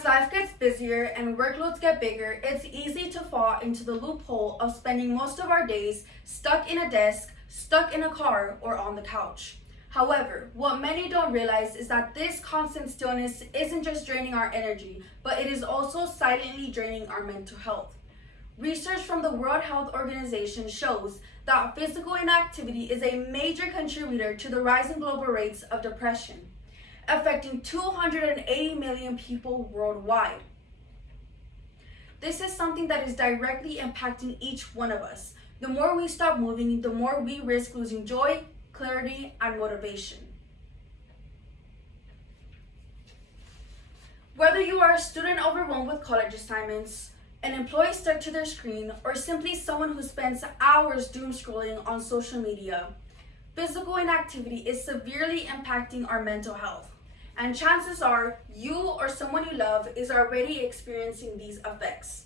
As life gets busier and workloads get bigger, it's easy to fall into the loophole of spending most of our days stuck in a desk, stuck in a car, or on the couch. However, what many don't realize is that this constant stillness isn't just draining our energy, but it is also silently draining our mental health. Research from the World Health Organization shows that physical inactivity is a major contributor to the rising global rates of depression, affecting 280 million people worldwide. This is something that is directly impacting each one of us. The more we stop moving, the more we risk losing joy, clarity, and motivation. Whether you are a student overwhelmed with college assignments, an employee stuck to their screen, or simply someone who spends hours doom scrolling on social media, physical inactivity is severely impacting our mental health. And chances are you or someone you love is already experiencing these effects.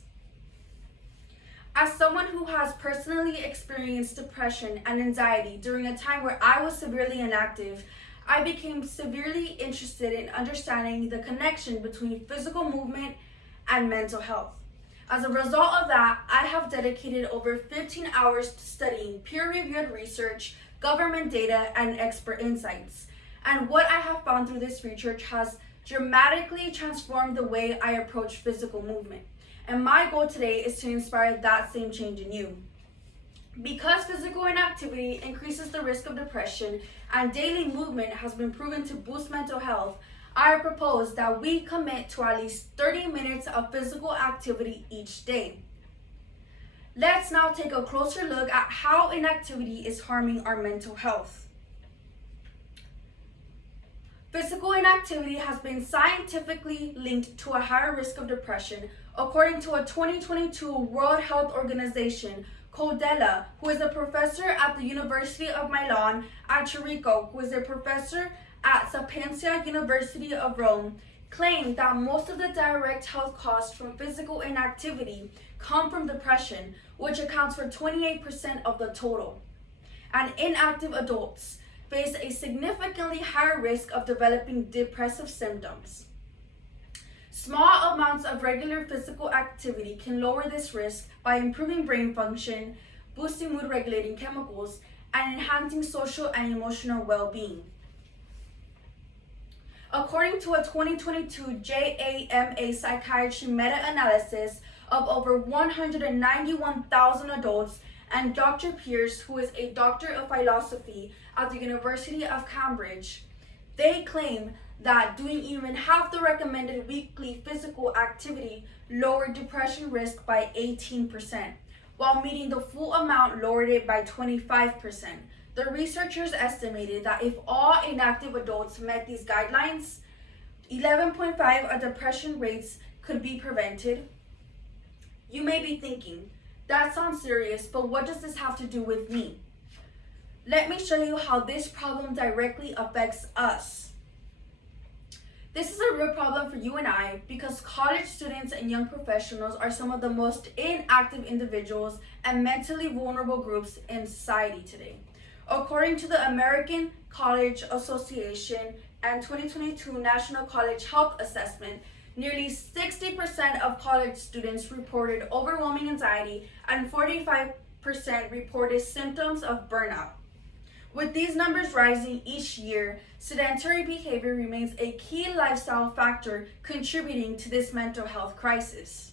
As someone who has personally experienced depression and anxiety during a time where I was severely inactive, I became severely interested in understanding the connection between physical movement and mental health. As a result of that, I have dedicated over 15 hours to studying peer-reviewed research, government data, and expert insights. And what I have found through this research has dramatically transformed the way I approach physical movement. And my goal today is to inspire that same change in you. Because physical inactivity increases the risk of depression and daily movement has been proven to boost mental health, I propose that we commit to at least 30 minutes of physical activity each day. Let's now take a closer look at how inactivity is harming our mental health. Physical inactivity has been scientifically linked to a higher risk of depression, according to a 2022 World Health Organization. Codella, who is a professor at the University of Milan, and Chirico, who is a professor at Sapienza University of Rome, claimed that most of the direct health costs from physical inactivity come from depression, which accounts for 28% of the total. And inactive adults face a significantly higher risk of developing depressive symptoms. Small amounts of regular physical activity can lower this risk by improving brain function, boosting mood-regulating chemicals, and enhancing social and emotional well-being. According to a 2022 JAMA Psychiatry meta-analysis of over 191,000 adults, and Dr. Pierce, who is a doctor of philosophy at the University of Cambridge, they claim that doing even half the recommended weekly physical activity lowered depression risk by 18%, while meeting the full amount lowered it by 25%. The researchers estimated that if all inactive adults met these guidelines, 11.5% of depression rates could be prevented. You may be thinking, that sounds serious, but what does this have to do with me? Let me show you how this problem directly affects us. This is a real problem for you and I because college students and young professionals are some of the most inactive individuals and mentally vulnerable groups in society today. According to the American College Association and 2022 National College Health Assessment, nearly 60% of college students reported overwhelming anxiety and 45% reported symptoms of burnout. With these numbers rising each year, sedentary behavior remains a key lifestyle factor contributing to this mental health crisis.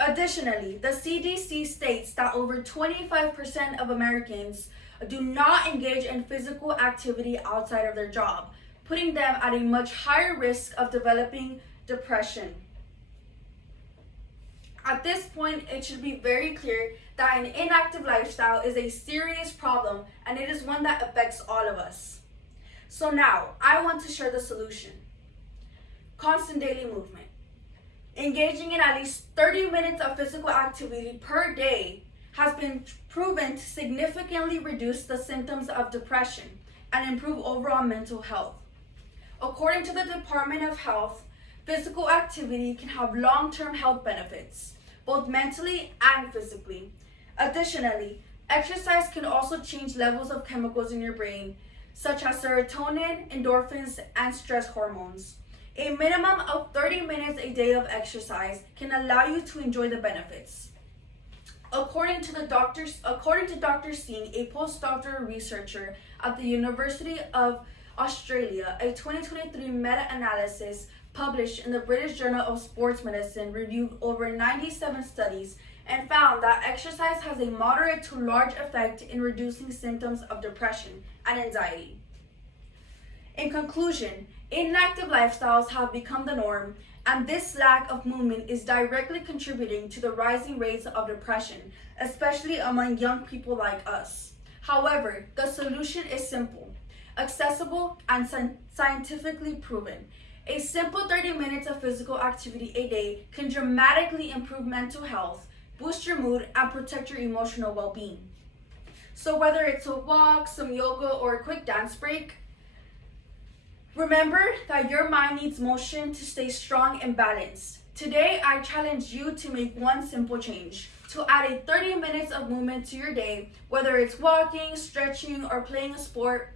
Additionally, the CDC states that over 25% of Americans do not engage in physical activity outside of their job, putting them at a much higher risk of developing depression. At this point, it should be very clear that an inactive lifestyle is a serious problem and it is one that affects all of us. So now, I want to share the solution. Constant daily movement. Engaging in at least 30 minutes of physical activity per day has been proven to significantly reduce the symptoms of depression and improve overall mental health. According to the Department of Health, physical activity can have long-term health benefits, both mentally and physically. Additionally, exercise can also change levels of chemicals in your brain, such as serotonin, endorphins, and stress hormones. A minimum of 30 minutes a day of exercise can allow you to enjoy the benefits. According to Dr. Singh, a postdoctoral researcher at the University of Australia, a 2023 meta-analysis published in the British Journal of Sports Medicine reviewed over 97 studies and found that exercise has a moderate to large effect in reducing symptoms of depression and anxiety. In conclusion, inactive lifestyles have become the norm, and this lack of movement is directly contributing to the rising rates of depression, especially among young people like us. However, the solution is simple, accessible, and scientifically proven. A simple 30 minutes of physical activity a day can dramatically improve mental health, boost your mood, and protect your emotional well-being. So whether it's a walk, some yoga, or a quick dance break, remember that your mind needs motion to stay strong and balanced. Today, I challenge you to make one simple change, to add a 30 minutes of movement to your day, whether it's walking, stretching, or playing a sport.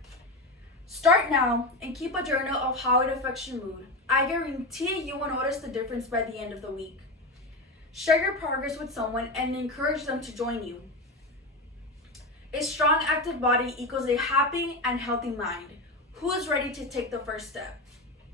Start now and keep a journal of how it affects your mood. I guarantee you will notice the difference by the end of the week. Share your progress with someone and encourage them to join you. A strong, active body equals a happy and healthy mind. Who is ready to take the first step?